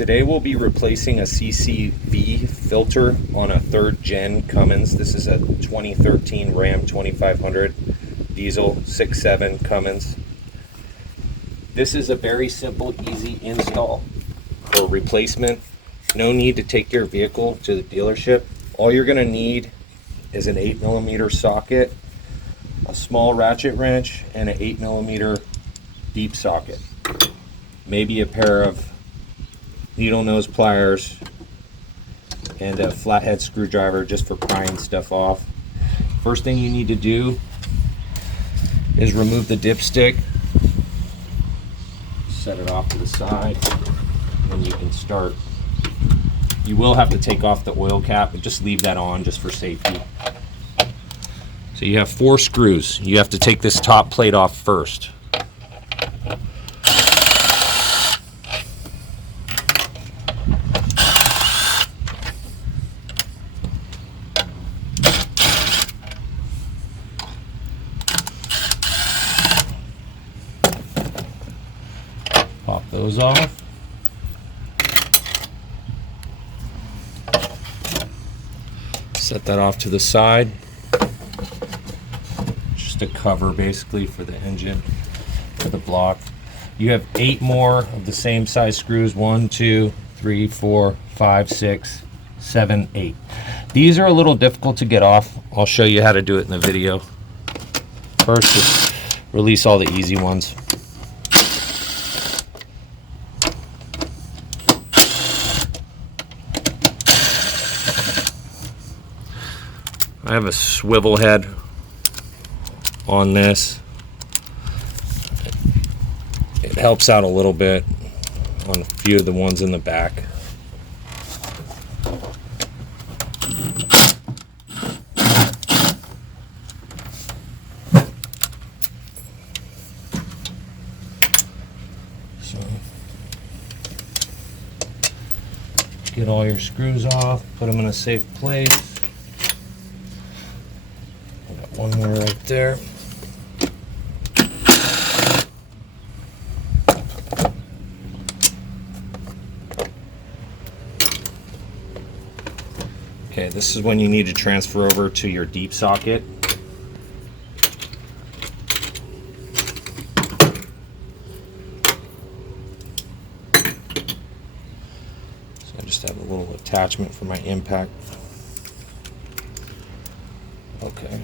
Today we'll be replacing a CCV filter on a 3rd gen Cummins. This is a 2013 Ram 2500 diesel 6.7 Cummins. This is a very simple, easy install for replacement. No need to take your vehicle to the dealership. All you're going to need is an 8mm socket, a small ratchet wrench, and an 8mm deep socket. Maybe a pair of needle nose pliers and a flathead screwdriver just for prying stuff off. First thing you need to do is remove the dipstick, set it off to the side, and you can start. You will have to take off the oil cap, but just leave that on just for safety. So you have 4 screws. You have to take this top plate off first. Pop those off. Set that off to the side. Just a cover basically for the engine, for the block. You have 8 more of the same size screws. 1, 2, 3, 4, 5, 6, 7, 8. These are a little difficult to get off. I'll show you how to do it in the video. First, just release all the easy ones. I have a swivel head on this. It helps out a little bit on a few of the ones in the back. So, get all your screws off, put them in a safe place. One more right there. Okay, this is when you need to transfer over to your deep socket. So I just have a little attachment for my impact. Okay.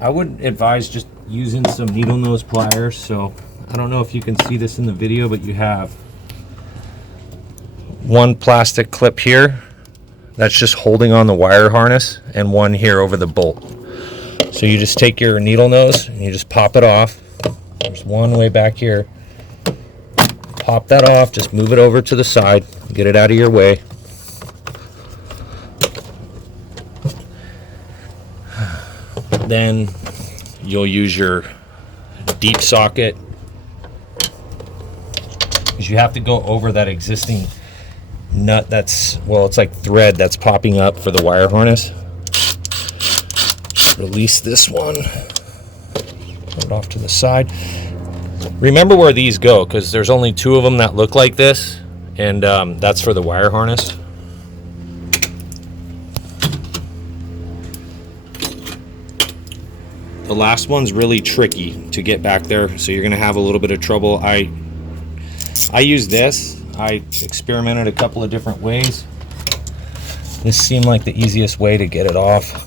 I would advise just using some needle nose pliers. So I don't know if you can see this in the video, but you have one plastic clip here that's just holding on the wire harness, and one here over the bolt. So you just take your needle nose and you just pop it off. There's one way back here. Pop that off, just move it over to the side, get it out of your way. Then you'll use your deep socket, because you have to go over that existing nut that's, well, it's like thread that's popping up for the wire harness. Release this one, put it off to the side. Remember where these go, because there's only 2 of them that look like this, and that's for the wire harness. The last one's really tricky to get back there, so you're gonna have a little bit of trouble. I use this. I experimented a couple of different ways. This seemed like the easiest way to get it off.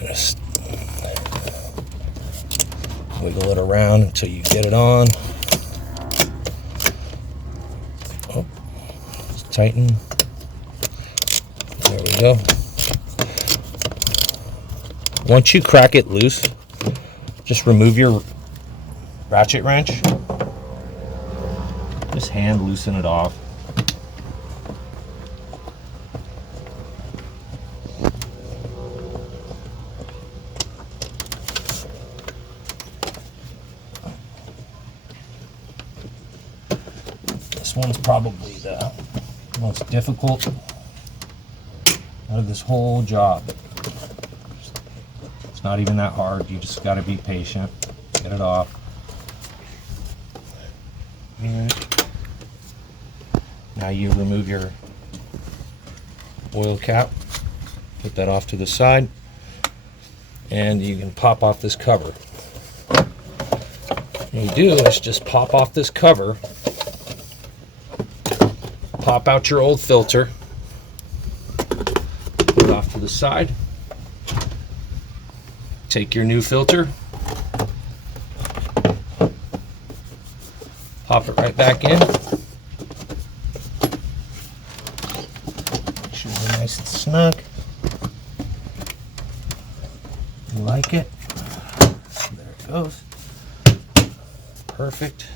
Just wiggle it around until you get it on. Oh, tighten. There we go. Once you crack it loose, just remove your ratchet wrench. Just hand loosen it off. This one's probably the most difficult out of this whole job. It's not even that hard. You just got to be patient. Get it off. Alright. Now you remove your oil cap, put that off to the side, and you can pop off this cover. What you do is just pop off this cover, pop out your old filter, put it off to the side, take your new filter, pop it right back in. Make sure they're nice and snug. You like it? There it goes. Perfect.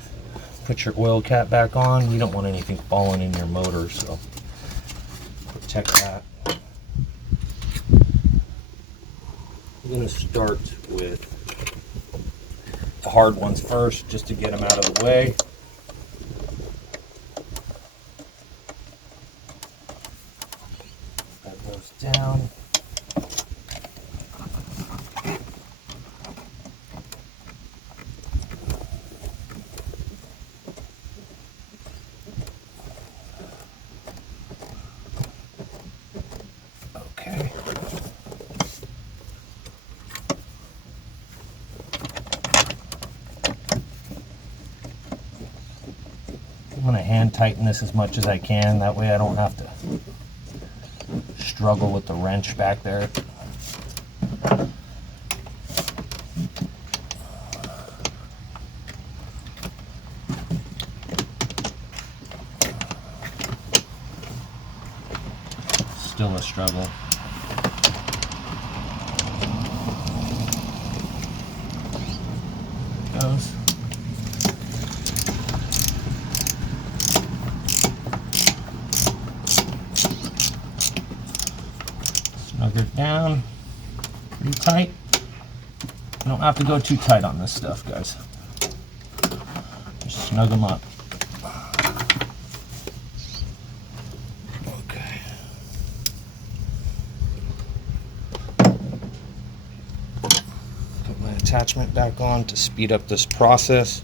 Put your oil cap back on. You don't want anything falling in your motor, so protect that. I'm going to start with the hard ones first, just to get them out of the way. That goes down. Okay. I'm going to hand tighten this as much as I can, that way I don't have to struggle with the wrench back there. Still a struggle. There it goes. Snug it down pretty tight. You don't have to go too tight on this stuff, guys. Just snug them up. Okay. Put my attachment back on to speed up this process.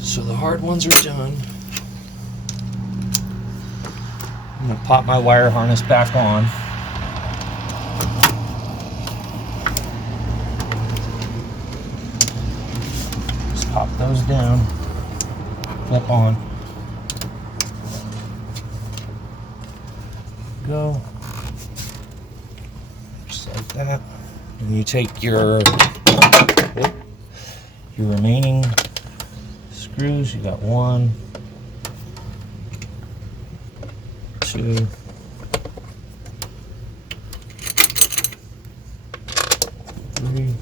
So the hard ones are done. I'm going to pop my wire harness back on. Just pop those down, flip on. Go. Just like that. And you take your remaining screws. You got 1, 2, 3,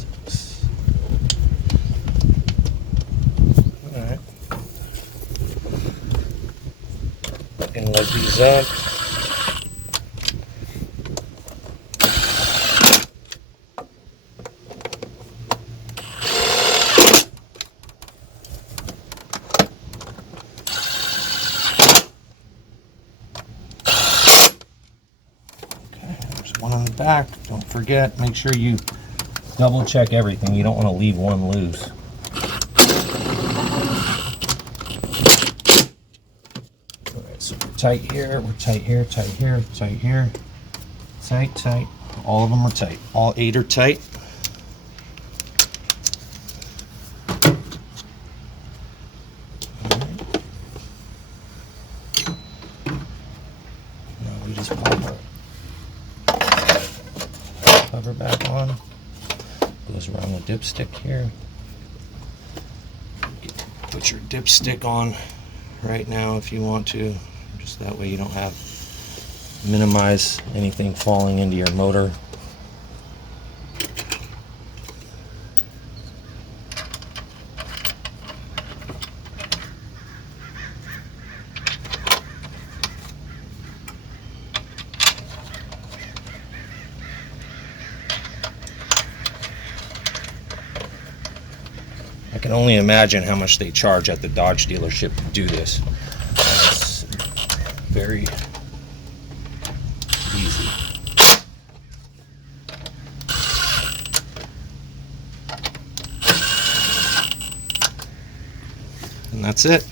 6. Alright. And let these up. One on the back. Don't forget, make sure you double check everything. You don't want to leave one loose. Alright, so we're tight here, we're tight here, tight here, tight here. Tight, tight. All of them are tight. All 8 are tight. Now we just pop our cover back on. Goes around the dipstick here. Put your dipstick on right now if you want to. Just that way you don't have minimize anything falling into your motor. can only imagine how much they charge at the Dodge dealership to do this. It's very easy. And that's it.